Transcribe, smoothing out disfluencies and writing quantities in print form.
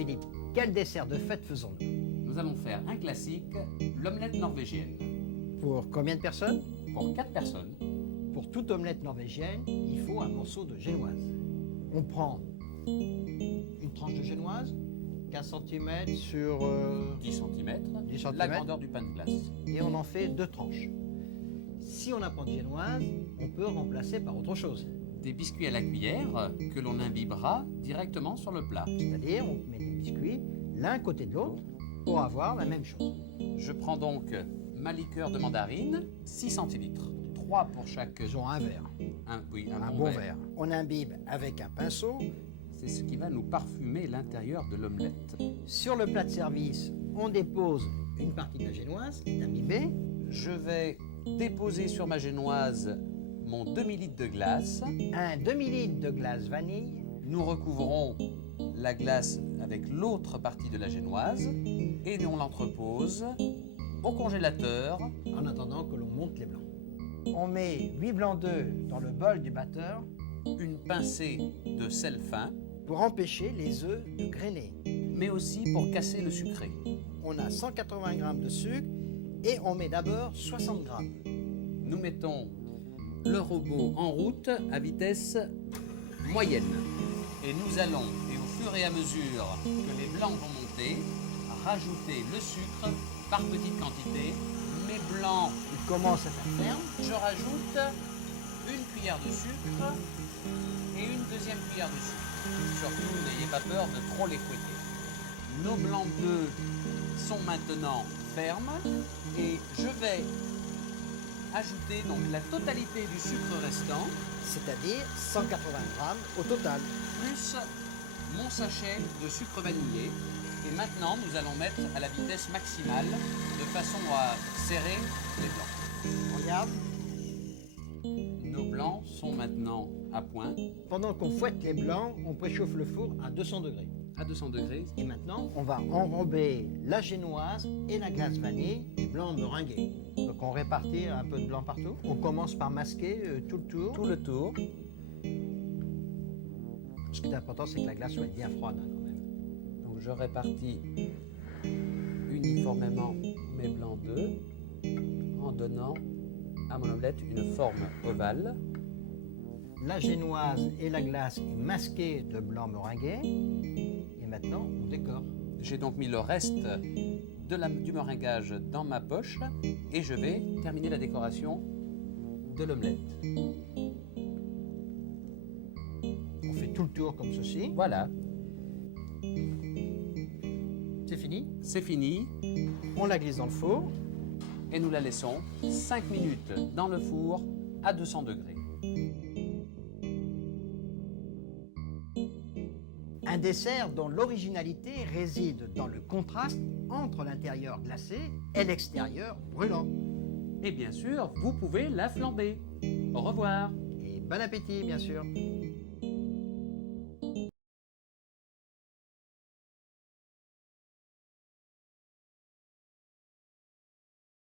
Philippe, quel dessert de fête faisons-nous? Nous allons faire un classique, l'omelette norvégienne. Pour combien de personnes? Pour 4 personnes, Pour toute omelette norvégienne, il faut un morceau de génoise. On prend une tranche de génoise, 15 cm sur... 10 cm, 10 la centimètres. grandeur du pain de glace. et on en fait 2 tranches. Si on n'a pas de génoise, on peut remplacer par autre chose. Des biscuits à la cuillère que l'on imbibera directement sur le plat. C'est-à-dire, on met des biscuits l'un côté de l'autre pour avoir la même chose. Je prends donc ma liqueur de mandarine, 6 centilitres. 3 pour chaque... Faisons un verre, Un un bon verre. On imbibe avec un pinceau. C'est ce qui va nous parfumer l'intérieur de l'omelette. Sur le plat de service, on dépose une partie de la génoise qui est imbibée. Je vais déposer sur ma génoise mon demi-litre de glace. Un demi-litre de glace vanille. Nous recouvrons la glace avec l'autre partie de la génoise et on l'entrepose au congélateur. En attendant que l'on monte les blancs. On met 8 blancs d'œufs dans le bol du batteur Une pincée de sel fin, pour empêcher les œufs de grainer. mais aussi pour casser le sucré. On a 180 g de sucre et on met d'abord 60 g. Nous mettons le robot en route à vitesse moyenne. Et nous allons, et au fur et à mesure que les blancs vont monter, rajouter le sucre par petites quantités. Mes blancs, Il commence à faire ferme. je rajoute une cuillère de sucre et une deuxième cuillère de sucre. Surtout, n'ayez pas peur de trop les fouetter. Nos blancs d'œufs sont maintenant fermes et je vais ajouter donc la totalité du sucre restant C'est-à-dire 180 g au total. plus mon sachet de sucre vanillé. Et maintenant, nous allons mettre à la vitesse maximale de façon à serrer les blancs. Regarde. Nos blancs sont maintenant à point, Pendant qu'on fouette les blancs, on préchauffe le four à 200 degrés. à 200 degrés. Et maintenant, on va enrober la génoise et la glace vanille du blanc meringué. Donc on répartit un peu de blanc partout. On commence par masquer tout le tour. Tout le tour. Ce qui est important, c'est que la glace soit bien froide hein, quand même. Donc je répartis uniformément mes blancs d'œufs en donnant à mon omelette une forme ovale. La génoise et la glace est masquée de blanc meringué. Et maintenant, on décore. J'ai donc mis le reste du meringuage dans ma poche et je vais terminer la décoration de l'omelette. On fait tout le tour comme ceci. Voilà, C'est fini. c'est fini On la glisse dans le four. et nous la laissons 5 minutes dans le four à 200 degrés. Un dessert dont l'originalité réside dans le contraste entre l'intérieur glacé et l'extérieur brûlant. Et bien sûr, vous pouvez la flamber. Au revoir. Et bon appétit, bien sûr.